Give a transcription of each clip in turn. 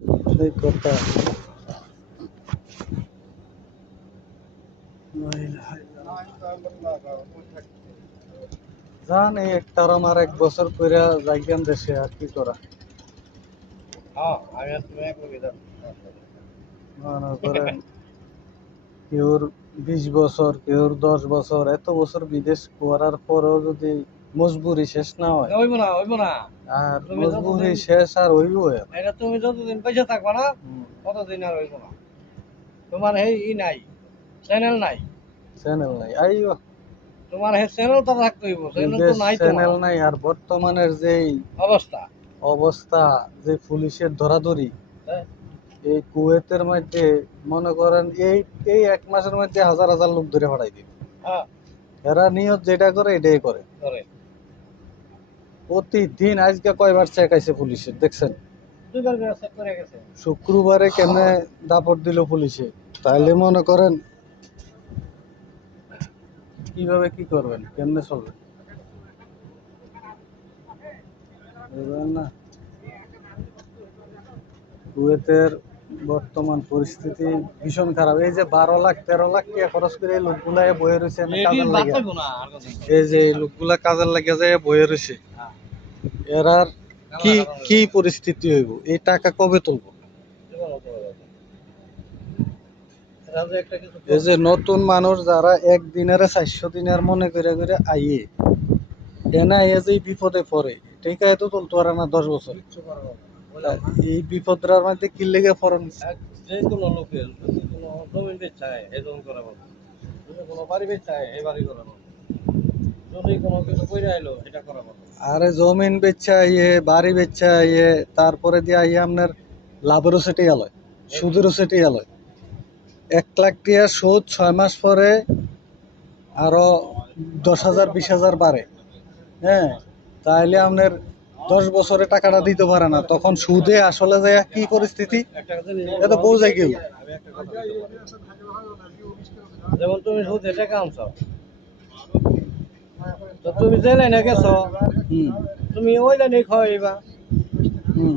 এই কথা জান এই একটার আমার 1 বছর কইরা যাইগাম দেশে আর কি করা মনে করেন কেউর 20 বছর কেউর 10 বছর এত বছর বিদেশ করার পরেও যদি মজবুরি শেষ না হয় হইব না আর তুমি মজবুরি যতদিন- শেষ আর হইব এটা তুমি যতদিন পয়সা থাকবা না ততদিন আর হইব না। তোমার ই নাই, চ্যানেল নাই, চ্যানেল নাই আইও তোমার চ্যানেল তো থাকতে হইব, চ্যানেল তো নাই তোমার। চ্যানেল নাই আর বর্তমানের যেই অবস্থা অবস্থা যে পুলিশের ধরাধরি হ্যাঁ। এই কুয়েতের মধ্যে মনে করেন এই এই 1 মাসের মধ্যে হাজার হাজার লোক ধরে পাঠাই দিবে হ্যাঁ, এরা নিয়ত যেটা করে এটাই করে করে। প্রতিদিন আজকে কয়বার চেক আইছে পুলিশের দেখছেন দুইবার করে চেক করে গেছে। শুক্রবারে কেমনে দাপট দিল পুলিশে তাইলে মনে করেন কিভাবে কি করবেন কেমনে চলবে বুঝলেন না কুয়েতের বর্তমান পরিস্থিতি ভীষণ খারাপ এই যে 12 লাখ 13 লাখ টাকা খরচ করে এই লোকগুলা বয়ে রয়েছে কাজের লাগে এই যে এই লোকগুলা কাজের লাগে যায় বয়ে রয়েছে এরার কি কি পরিস্থিতি হইব এই টাকা কবে তুলবো এই যে নতুন মানুষ যারা একদিনের 400 দিনের মনে করে করে আইয়ে এনা এ যে বিপদে পড়ে টেকা তো তুলতে পারে না 10 বছর এই বিপদটার মধ্যে কি লেগে পড়েন যে কোনো লোকের যদি কোনো জমি বেচায় এই জমি করা বলো, যদি কোনো বাড়ি বেচায় এই বাড়ি করা বলো, যদি কোনো কিছু কইরা আইলো এটা করা বলো। আরে জমিন বেচা আইয়ে বাড়ি বেচা আইয়ে তারপরে দিয়ে আইয়ে আপনার লাভেরও সেটি আলয় সুদেরও সেটি আলয় 1 লাখ টাকা সুদ 6 মাস পরে আরো 10,000 20,000 বাড়ে হ্যাঁ তাহলে আপনার 10 বছরে টাকাটা দিতে পারে না তখন সুদে আসলে যায় কি পরিস্থিতি একটা জিনিস এ তো বোঝাই কেউ আমি একটা কথা বলতে পারি। যেমন তুমি সুদে টাকা আনছো, তো তুমি যে লাইনে গেছো হুম তুমি ওই লাইনে খাওয়াইবা, হুম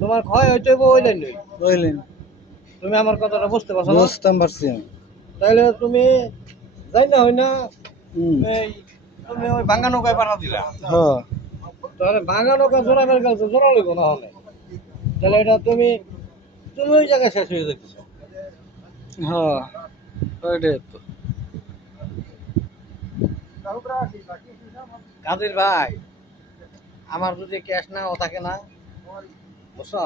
তোমার ক্ষয় হইতে হইব ওই লাইনে। বুঝলেন তুমি আমার কথাটা বুঝতে পারছো না? বুঝতে পারছি আমি তাইলে তুমি যাই না হই না হুম এই তুমি ওই ভাঙ্গা নৌকায় পাঠা দিলা, হ্যাঁ তাহলে ভাঙ্গা নৌকা জোরাবের গেছে জোরা লইব না হলে, তাহলে এটা তুমি তুমি ওই জায়গায় শেষ হয়ে দেখছো। হ্যাঁ ওইটাই তো কাদের ভাই, আমার যদি ক্যাশ নাও থাকে না, বুঝছো?